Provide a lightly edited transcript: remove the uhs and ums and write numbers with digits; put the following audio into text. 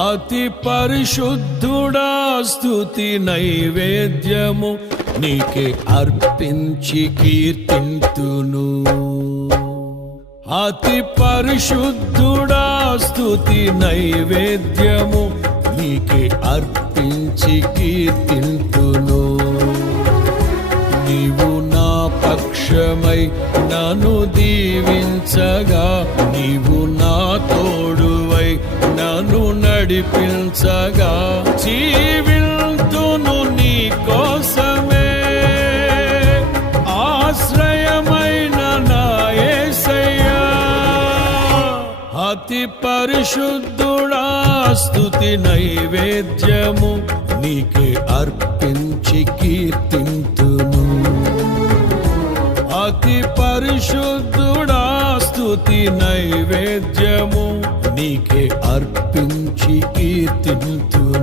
అతి పరిశుద్ధుడా స్తుతి నైవేద్యము నీకే అర్పించి కీర్తింతును. అతి పరిశుద్ధుడా స్తుతి నైవేద్యము నీకే అర్పించి కీర్తింతును. నీవు నా పక్షమై నన్ను దీవించగా, నీవు నా తోడువై నన్ను నడిపించగా, జీవింతును నీ కోసమే ఆశ్రయమైన నా యేసయ్యా. అతి పరిశుద్ధుడా స్తుతి నైవేద్యము నీకే అర్పించి కీర్తింతును. అతి పరిశుద్ధుడా స్తుతి నైవేద్యము నీకే అర్పించి కీర్తింతును.